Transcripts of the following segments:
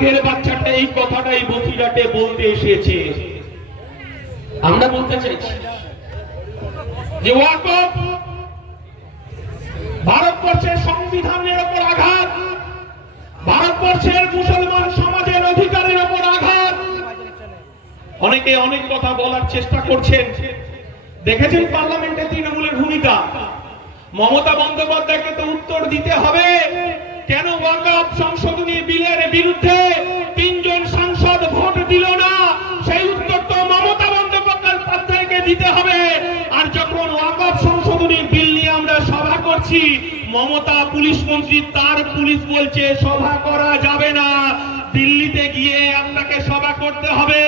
বাঘের বাচ্চাটা এই কথাটাই বসিরহাটে বলতে এসেছে। আমরা বলতে চাইছি যে ওয়াকফ ভারতবর্ষের সংবিধানের উপর আঘাত, ভারতবর্ষের মুসলমান সমাজের অধিকারের উপর আঘাত। অনেকে অনেক কথা বলার চেষ্টা করছেন। দেখেছেন পার্লামেন্টে তৃণমূলের ভূমিকা। মমতা বন্দ্যোপাধ্যায়কে তো উত্তর দিতে হবে, কেন ওয়াকফ সংশোধনী বিলের বিরুদ্ধে 3 জন সাংসদ ভোট দিল না, সেই উত্তর তো মমতা বন্দ্যোপাধ্যায়কে দিতে হবে। আর যখন ওয়াকফ সংশোধনী বিল নিয়ে আমরা সভা করছি, মমতা পুলিশ মন্ত্রী, তার পুলিশ বলছে সভা করা যাবে না, দিল্লিতে গিয়ে আপনাকে সভা করতে হবে।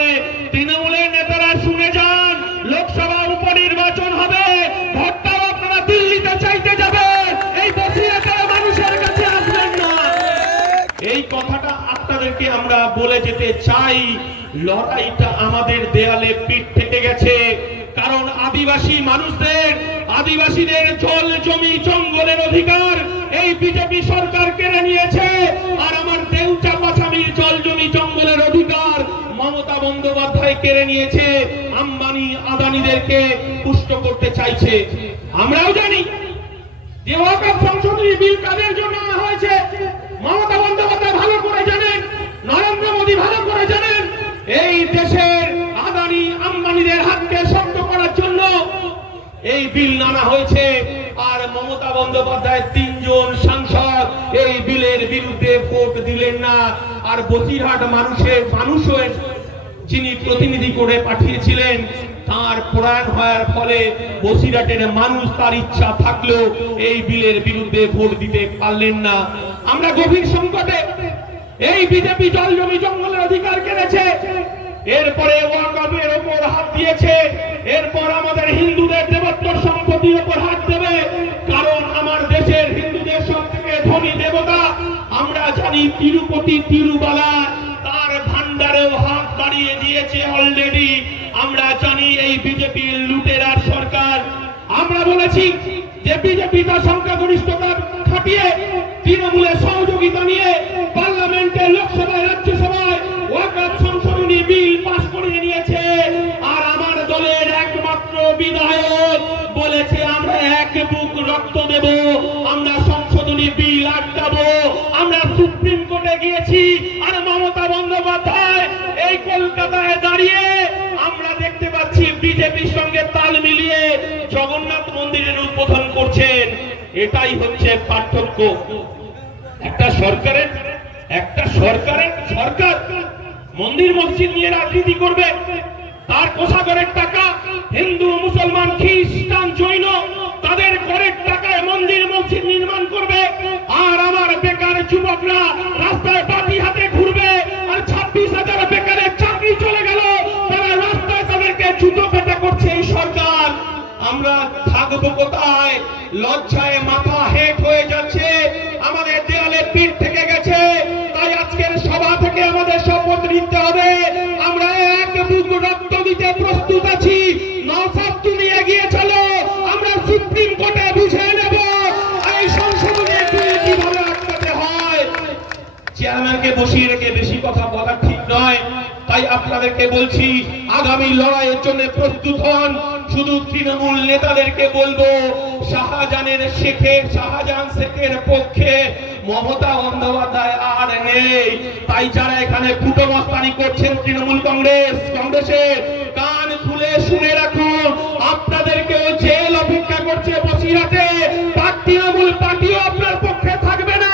তৃণমূলের নেতারা শুনে যান, লোকসভা উপনির্বাচন হবে, ভোটটাও আপনারা দিল্লিতে চাইতে যাবেন, এই বসিরহাটের মানুষের কাছে আসবেন না। এই কথাটা আপনাদেরকে আমরা বলে যেতে চাই। লড়াইটা আমাদের দেয়ালে পিঠ থেকে গেছে, কারণ আদিবাসী মানুষদের, আদিবাসীদের জল জমি জঙ্গলের অধিকার এই বিজেপি সরকার কেড়ে নিয়েছে। আর আমার দেউচা পাছামির জল জমি জঙ্গলের অধিকার মমতা বন্দ্যোপাধ্যায় কেড়ে নিয়েছে, আম্বানি আদানিদেরকে পুষ্ট করতে চাইছে। আমরাও জানি যে ওয়াকফ সংশোধনী বিল কাদের জন্য হয়েছে, মমতা বন্দ্যোপাধ্যায় ভালো করে জানেন, নরেন্দ্র মোদী ভালো করে জানেন। এই দেশের আদানি আম্বানিদের হাতকে শক্ত করার জন্য এই বিল আনা হয়েছে। আর মমতা বন্দ্যোপাধ্যায় 3 জন সাংসদ এই বিলের বিরুদ্ধে ভোট দিলেন না। আর বসিরহাট মানুষের যিনি প্রতিনিধি করে পাঠিয়েছিলেন, তার প্রয়াণ হওয়ার ফলে বসিরহাটের মানুষ তার ইচ্ছা থাকলেও এই বিলের বিরুদ্ধে ভোট দিতে পারলেন না। আমরা গভীর সংকটে। এই বিজেপি জল জমি জঙ্গলের অধিকার কেড়েছে, এরপরে ওয়াকফের উপর হাত দিয়েছে, এরপর আমাদের হিন্দুদের দেবত্ব সম্পত্তির উপর হাত দেবে। কারণ আমার দেশের হিন্দুদের সব থেকে ধনী দেবতা আমরা জানি তিরুপতি তিরুবালা, তার ভান্ডারেও হাত বাড়িয়ে দিয়েছে অলরেডি। আমরা জানি এই বিজেপি লুটেরার সরকার। আমরা বলেছি যে বিজেপি তার সংখ্যাগরিষ্ঠতা খাটিয়ে তৃণমূলের সহযোগিতা নিয়ে পার্লামেন্টে, লোকসভায়, রাজ্যসভায় ওয়াকফ সংশোধনী বিল পাস করিয়ে নিয়েছে। আর আমার দলের একমাত্র বিধায়ক বলেছে আমরা এক বুক রক্ত দেব, আমরা সংশোধনী বিল আটকাবো। আমরা সুপ্রিম কোর্টে গিয়েছি। আর মমতা বন্দ্যোপাধ্যায় এই কলকাতায় দাঁড়িয়ে আমরা দেখতে পাচ্ছি বিজেপির সঙ্গে তাল মিলিয়ে জগন্নাথ মন্দিরের উদ্বোধন করছেন। এটাই হচ্ছে পার্থক্য। একটা সরকার মন্দির মসজিদ নিয়ে রাজনীতি করবে, তার কোষাগারের টাকা হিন্দু মুসলমান খ্রিস্টান জৈন তাদের করের টাকায় মন্দির মসজিদ নির্মাণ করবে। আর আমার বেকার যুবকরা রাস্তায় বাটি হাতে ঘুরবে। আর 26,000 বেকারের চাকরি চলে গেল, তারা রাস্তায় তাদেরকে জুতো পেটা করছে এই সরকার। আমরা থাকবো কোথায়? লজ্জায় মাথা হেট হয়ে যাচ্ছে, আমাদের দেয়ালে পিঠ থেকে গেছে। তাই আজকের সভা থেকে আমাদের শপথ নিতে হবে, আমরা এক বুক রক্ত দিতে প্রস্তুত আছি। নওশাদ তুমি এগিয়ে চলো, আমরা সুপ্রিম কোর্টে বুঝে নেব এই সংশোধনী বিল কিভাবে আটকাতে হয়। চেয়ারম্যানকে বসিয়ে রেখে বেশি কথা বলা ঠিক নয়। তাই আপনাদেরকে বলছি, আগামী লড়াইয়ের জন্য প্রস্তুত হন। শুধু তৃণমূল নেতাদেরকে বলবো, শাহজাহান শেখের পক্ষে মমতা বন্দ্যোপাধ্যায় আর নেই। তাই যারা এখানে ফুটোমস্তানি করছেন তৃণমূল কংগ্রেসের, কান খুলে শুনে রাখুন, আপনাদেরকেও জেল অপেক্ষা করছে বসিরহাটে। তার তৃণমূল পার্টিও আপনার পক্ষে থাকবে না।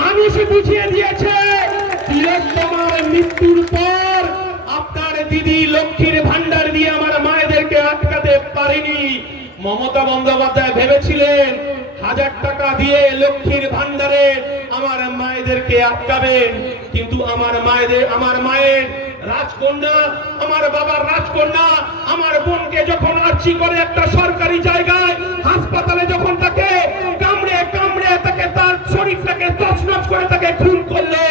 মানুষ বুঝিয়ে দিয়েছে, তিলোত্তমার মৃত্যুর পর আপনার দিদি লক্ষ্মীর ভান্ডার দিয়ে আমার মায়েদেরকে আটকাতে পারেনি। মমতা বন্দ্যোপাধ্যায় ভেবেছিলেন 1000 টাকা দিয়ে লক্ষ্মীর ভান্ডারে আমার মায়েদেরকে আটকাবেন, কিন্তু আমার মায়ের রাজকন্যা, আমার বাবার রাজকন্যা, আমার বোনকে যখন আর্জি করে একটা সরকারি জায়গায় হাসপাতালে যখন তাকে কামড়ে তাকে তার শরীরটাকে তছনছ করে তাকে খুন করলো,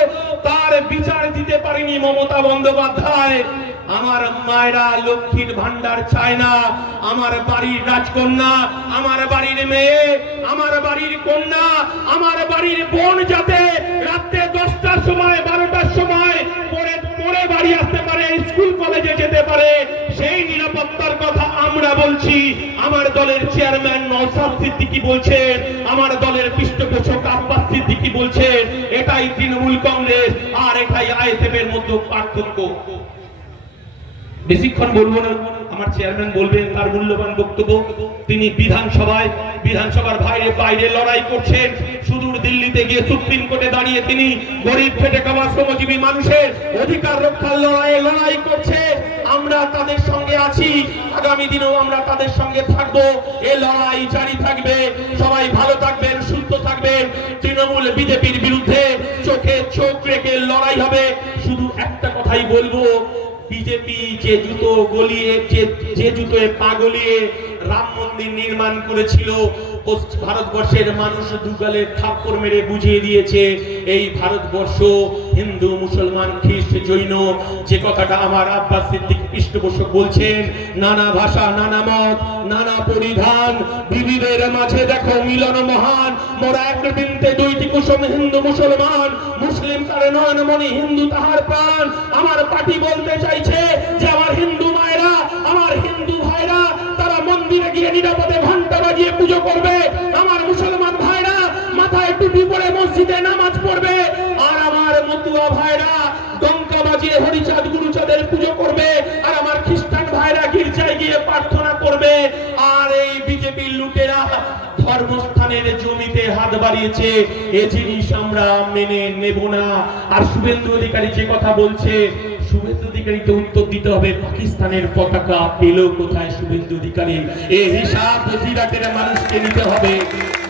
তার বিচার দিতে পারেনি মমতা বন্দ্যোপাধ্যায়। আমার মায়েরা লক্ষ্মীর ভান্ডার চায় না, আমার বাড়ির রাজকন্যা, আমার বাড়ির মেয়ে, আমার বাড়ির কন্যা, আমার বাড়ির বোন যাতে রাতে 10টার সময় 12টার সময় চেয়ারম্যান নওশাদ সিদ্দিকী বলছেন, আমার দলের পৃষ্ঠপোষক আব্বাস সিদ্দিকী বলছেন, এটাই তৃণমূল কংগ্রেস আর এটাই আইএসএফ এর মধ্যে পার্থক্য। বেশিক্ষণ বলবো না, আমার চেয়ারম্যান বলবেন তার মূল্যবান বক্তব্য। তিনি বিধানসভার বাইরে লড়াই করছেন, সুদূর দিল্লিতে গিয়ে সুপ্রিম কোর্টে দাঁড়িয়ে তিনি গরিব খেটে খাওয়া শ্রমজীবী মানুষের অধিকার রক্ষার লড়াই করছে। আমরা তাদের সঙ্গে আছি, আগামী দিনেও আমরা তাদের সঙ্গে থাকবো। এই লড়াই জারি থাকবে। সবাই ভালো থাকবেন, সুস্থ থাকবেন। তৃণমূল বিজেপির বিরুদ্ধে চোখে চোখ রেখে লড়াই হবে। শুধু একটা কথাই বলবো, বিজেপি যে জুতোয় পা গলিয়ে রাম মন্দির নির্মাণ করেছিল, ভারতবর্ষের মানুষ দুগালে থাপ্পড় মেরে বুঝিয়ে দিয়েছে এই ভারতবর্ষ হিন্দু, মুসলমান, খ্রিস্ট, জৈন, যে কথাটা আমার আব্বাস সিদ্দিকী পৃষ্ঠপোষক বলছেন, নানা ভাষা, নানা মত, নানা পরিধান, বিবিধের মাঝে দেখো মিলন মহান, মোরা এক বৃন্তে দুইটি কুসুম, হিন্দু মুসলমান, মুসলিম তার নয়ন মণি, হিন্দু তাহার প্রাণ। আমার পার্টি বলতে চাইছে যে আমার হিন্দু মায়েরা, আমার হিন্দু ভাইরা তারা মন্দিরে গিয়ে নিরাপদে ঘন্টা বাজিয়ে পুজো করবে, আমার মুসলমান ভাইরা মাথায় টুপি পরে মসজিদে নামাজ পড়বে, আর আমার মতুয়া ভাইরা ডঙ্কা বাজিয়ে হরিচাঁদ গুরুচাঁদের পুজো করবে, আর আমার খ্রিস্টান ভাইরা গির্জায় গিয়ে প্রার্থনা করবে। আর এই বিজেপির লুটেরা ধর্মস্থানের জমিতে হাত বাড়িয়েছে, এ জিনিস আমরা মেনে নেব না। আর শুভেন্দু অধিকারী যে কথা বলছে, শুভেন্দু অধিকারীকে উত্তর দিতে হবে, পাকিস্তানের পতাকা পেল কোথায় শুভেন্দু অধিকারী? এই হিসাব বসিরহাটের মানুষকে নিতে হবে।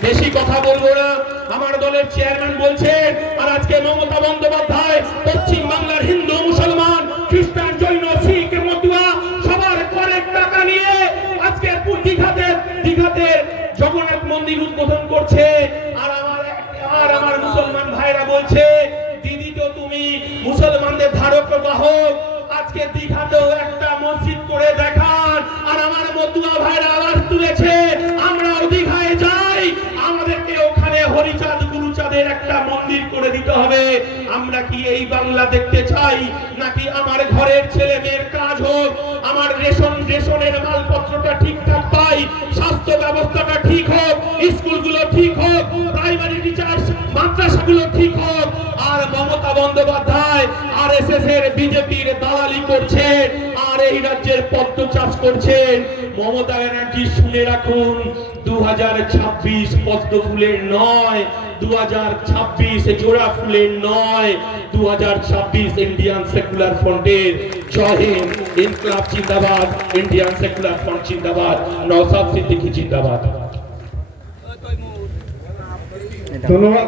বেশি কথা বলবো না। আমার দলের চেয়ারম্যান বলছেন, আর আজকে মমতা বন্দ্যোপাধ্যায় পশ্চিম বাংলার হিন্দু, মুসলমান, খ্রিস্টান, জৈন, শিখ, মতুয়া সবার করের টাকা নিয়ে আজকে দীঘাতে জগন্নাথ মন্দির উদ্বোধন করছে। আর আমার মুসলমান ভাইরা বলছে, দিদি তো তুমি মুসলমানদের ধারক বাহক, আজকে দীঘাতেও একটা মসজিদ করে দেখান। আর আমার মতুয়া ভাইরা আওয়াজ তুলেছে, আমরাও দীঘায় যাই, আমাদেরকে ওখানে হরিচাঁদ গুরুচাঁদের একটা মন্দির করে দিতে হবে। আমরা কি এই বাংলা দেখতে চাই, নাকি আমার ঘরের ছেলে মেয়ের কাজ হোক, আমার রেশনের মালপত্রটা ঠিকঠাক পাই, স্বাস্থ্য ব্যবস্থাটা ঠিক হোক, স্কুলগুলো ঠিক হোক, প্রাইমারি টিচার মাদ্রাসাগুলো ঠিক হোক? আর মমতা বন্দ্যোপাধ্যায় আরএসএস এর বিজেপির দালালি করছেন, আর এই রাজ্যের পদ্ম চাষ করছেন। মমতা ব্যানার্জি শুনে রাখুন, 2026 পদ্ম ফুলের নয়, 2026 জোড়া ফুলের নয়, 2026 ইন্ডিয়ান সেকুলার ফ্রন্টের। জয় হিন্দ, ইনকলাব জিন্দাবাদ, ইন্ডিয়ান সেকুলার ফ্রন্ট জিন্দাবাদ, নওশাদ সিদ্দিকী জিন্দাবাদ। ধন্যবাদ।